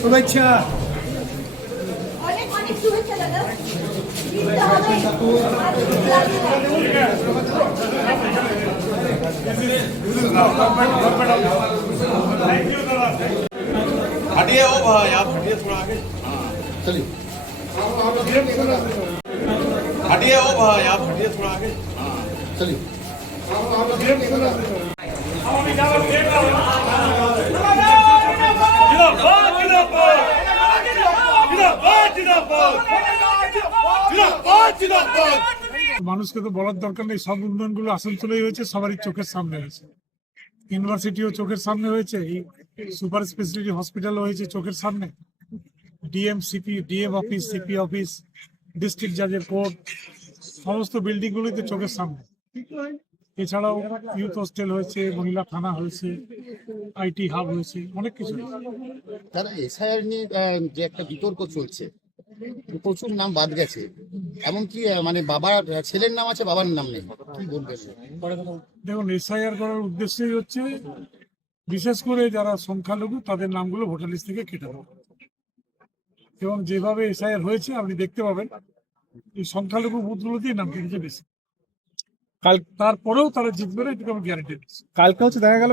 শুভেচ্ছা। অনেক অনেক শুভেচ্ছা দাদা। हटिए ओ भाई, आप हटिए थोड़ा आगे। चलिए हटिए ओ भाई, आप हटिए थोड़ा आगे। चलिए মানুষকে তো বলার দরকার নেই, সব উন্নয়নগুলো আসানসোলেই হয়েছে, সবারই চোখের সামনে হয়েছে। ইউনিভার্সিটিও চোখের সামনে হয়েছে, সুপার স্পেশালিটি হসপিটালও হয়েছে চোখের সামনে, DM office, CP office, district জাজের কোর্ট, সমস্ত বিল্ডিংগুলোই তো চোখের সামনে। এছাড়াও ইউথ হোস্টেল হয়েছে, মহিলা থানা হয়েছে, আইটি হাব হয়েছে, অনেক কিছু হয়েছে। দাদা, এসআইআর নিয়ে যে একটা বিতর্ক চলছে, প্রচুর নাম বাদ গেছে, এমনকি মানে বাবার ছেলের নাম আছে, বাবার নাম নেই, কি বলবেন? দেখুন, এসআইআর করার উদ্দেশ্যই হচ্ছে বিশেষ করে যারা সংখ্যালঘু তাদের নামগুলো ভোটার লিস্ট থেকে কেটে দেওয়া, এবং যেভাবে এসআইআর হয়েছে আপনি দেখতে পাবেন এই সংখ্যালঘু বুথগুলোতেই নাম কেটেছে বেশি। তারপরেও তারা জিতবে না, এটুকু আমি গ্যারান্টি দিচ্ছি। কালকে হচ্ছে দেখা গেল